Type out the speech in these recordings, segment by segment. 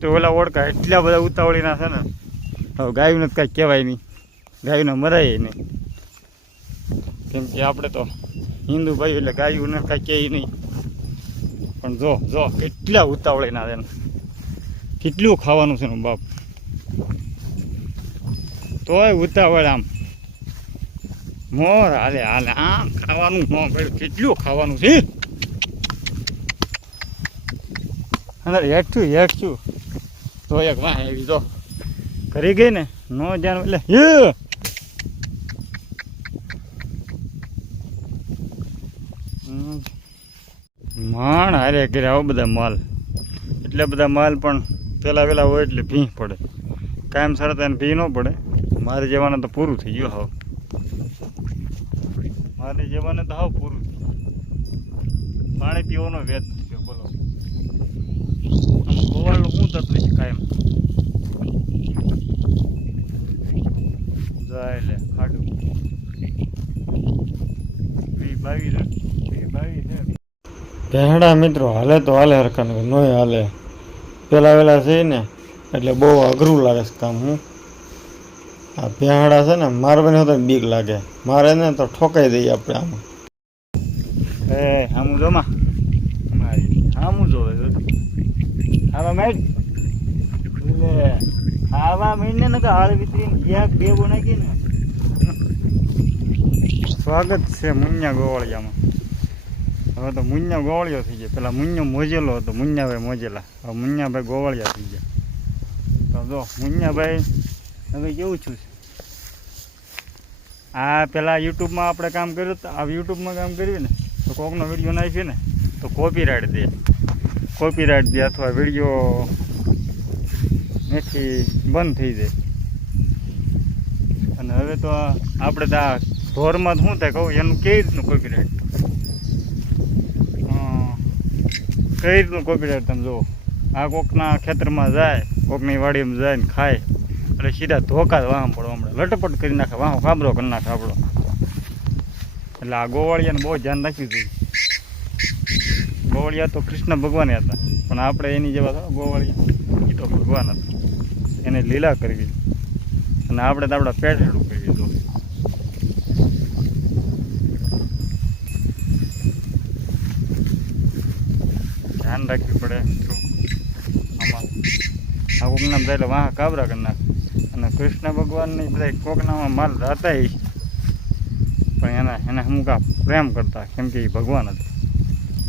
તો ઓલા ઓળખા એટલા બધા ઉતાવળીના છે ને, હવે ગાયું નથી કાંઈ કહેવાય નહીં, ગાયુંને મરાય નહીં, કેમ કે આપણે તો હિન્દુ ભાઈ એટલે ગાયું ને કાંઈ કહે નહીં. પણ જો કેટલા ઉતાવળીના છે ને, કેટલું ખાવાનું છે ને બાપ, તોય ઉતાવળ આમ મોર હાલે આમ ખાવાનું ન ભાઈ, કેટલું ખાવાનું છે. અંદર હેઠું તો એક વાહ એવી તો કરી ગઈ ને ન જાણ એટલે માણ હારે કરે આવો બધા માલ, એટલા બધા માલ પણ પેલા વેલા હોય એટલે ભીં પડે, કાયમ સરત એને ભી ન પડે. મારે જવાને તો પૂરું થઈ ગયું, હાવ મારે જવાને તો હાવ પૂરું થઈ ગયું. પાણી પીવાનો વેદ થયો બોલો, ગોવાળનું શું થતું છે કાયમ જાય લે ખાડું 22 ભેહડા મિત્રો હાલે તો હાલે હરખા નોય હાલે, પેલા વેલા છે ને એટલે બહુ અઘરું લાગે છે કામ. હું આ ભેહડા છે ને મારવાને તો બીક લાગે, મારે ને તો ઠોકાઈ દઈએ આપણે આમાં. એ આમું જોમાં આમું જોવે આવા મેટ એટલે આવા મહિને ને તો હાલ વિતરીને એક બે નાખી ને. સ્વાગત છે મુન્યા ગોવાળિયામાં. હવે તો મુન્યા ગોવાળિયો થઈ જાય, પેલા મુન્યો મોજેલો હતો, મુન્યાભાઈ મોજેલા, હવે મુન્યાભાઈ ગોવાળિયા થઈ ગયા. તો જો મુન્યાભાઈ હવે કેવું છું, આ પેલા યુટ્યુબમાં આપણે કામ કર્યું તો, આ યુટ્યુબમાં કામ કર્યું ને તો કોકનો વિડીયો નાખીએ ને તો કોપીરાઇટ દે અથવા વિડીયો નથી બંધ થઈ જાય. અને હવે તો આપણે તો આ ઢોરમાં શું થાય કહું, એનું કઈ રીતનું કોપીરાઇટ, કઈ રીતનું કોપીરાઇટ તમે જુઓ. આ કોકના ખેતરમાં જાય, કોકની વાડીમાં જાય ને ખાય એટલે સીધા ધોકા વાહ પડો, હમણાં લટપટ કરી નાખે, વાહ કાબરો કરી નાખે આપણો. એટલે આ ગોવાળિયાને બહુ ધ્યાન રાખ્યું હતું. ગોવાળિયા તો કૃષ્ણ ભગવાન હતા, પણ આપણે એની જેવા હતા ગોવાળિયા, એ તો ભગવાન હતા, એને લીલા કરવી અને આપણે તો આપણા પેટ હેડું કરવી. તો ધ્યાન રાખવી પડે આમાં. આ કોકનામ જાય એટલે વાહ કાબરા કરી નાખે. અને કૃષ્ણ ભગવાનની બધા કોકનામાં માલ હતા, પણ એને અમુક પ્રેમ કરતા, કેમ કે એ ભગવાન હતા.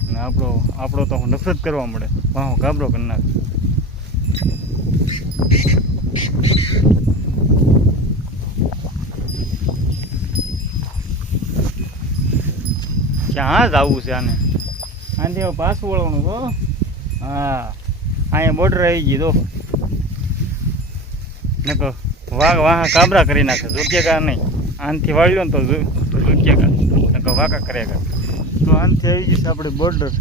અને આપણો તો નફરત કરવા મળે, વાહ કાબરો કરી નાખે. ક્યાં જ આવવું છે આને, આનાથી પાછું વળવાનું તો. હા અહીંયા બોર્ડર આવી ગઈ તો ને તો વાહ કાબરા કરી નાખે, ઝુકેગા નહીં. આનથી વાળ્યો ને તો ઝુકેગા, નકર વાંકા કરેગા. તો આનથી આવી જશે આપણે બોર્ડર,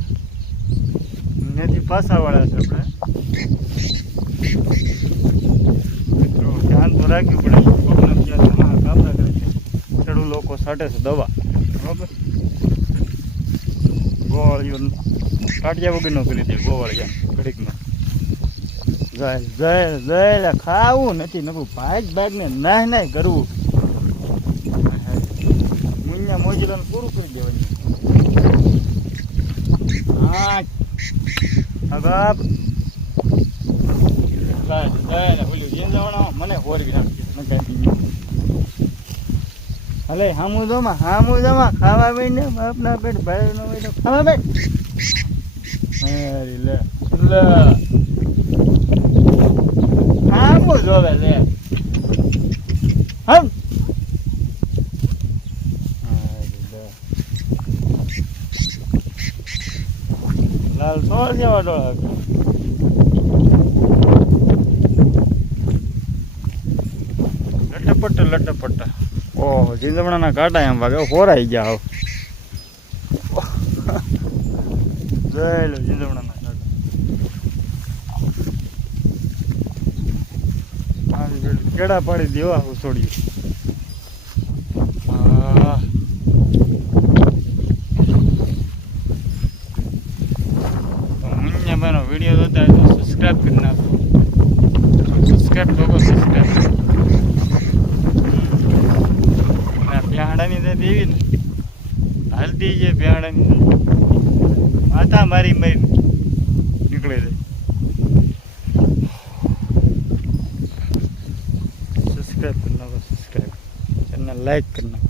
ત્યાંથી પાછાવાળા છે આપણે. મિત્રો ધ્યાન તો રાખવું પડે, વાહ કાબરા કરે છે, ખેડૂત લોકો છાંટે છે દવા, બરાબર. ગોવાળિયો કાઢ્યા વગર નો કરી દે, ગોવાળિયા ઘડીકમાં જાય ખાવું નથી, નકરું ભાગ ને નાય કરવું. મુન્યા મોજલાને પૂરું કરી દેવાનું. હા બાપ મને હોરવી નાખી. હલે હામું જમા ખાવા બેને બાપના પેટ ભાઈ નો ખાવા બેટ. લે હામું જોવે લે હમ. લાલ સોળ જેવા ડોળા લટપટ. ઓહો જીંદમણાના કાંટા એમ વાગે, હોરાઈ ગયા. જોઈ લો જીંદમણાના કાંટા, કેળા પાડી દેવા ઉછોડ્યું. મુન્યાભાઈનો વિડીયો જોતા હોય તો સબસ્ક્રાઈબ કરી નાખો. સબસ્ક્રાઈબ લોકો સબસ્ક્રાઈબ. પ્યાડાની તો દેવી ને હાલતી છે પ્યાડાની માથા મારી નીકળે છે. સબસ્ક્રાઈબ કરી નાખો, સબસ્ક્રાઈબ ચેનલ લાઈક કરી નાખો.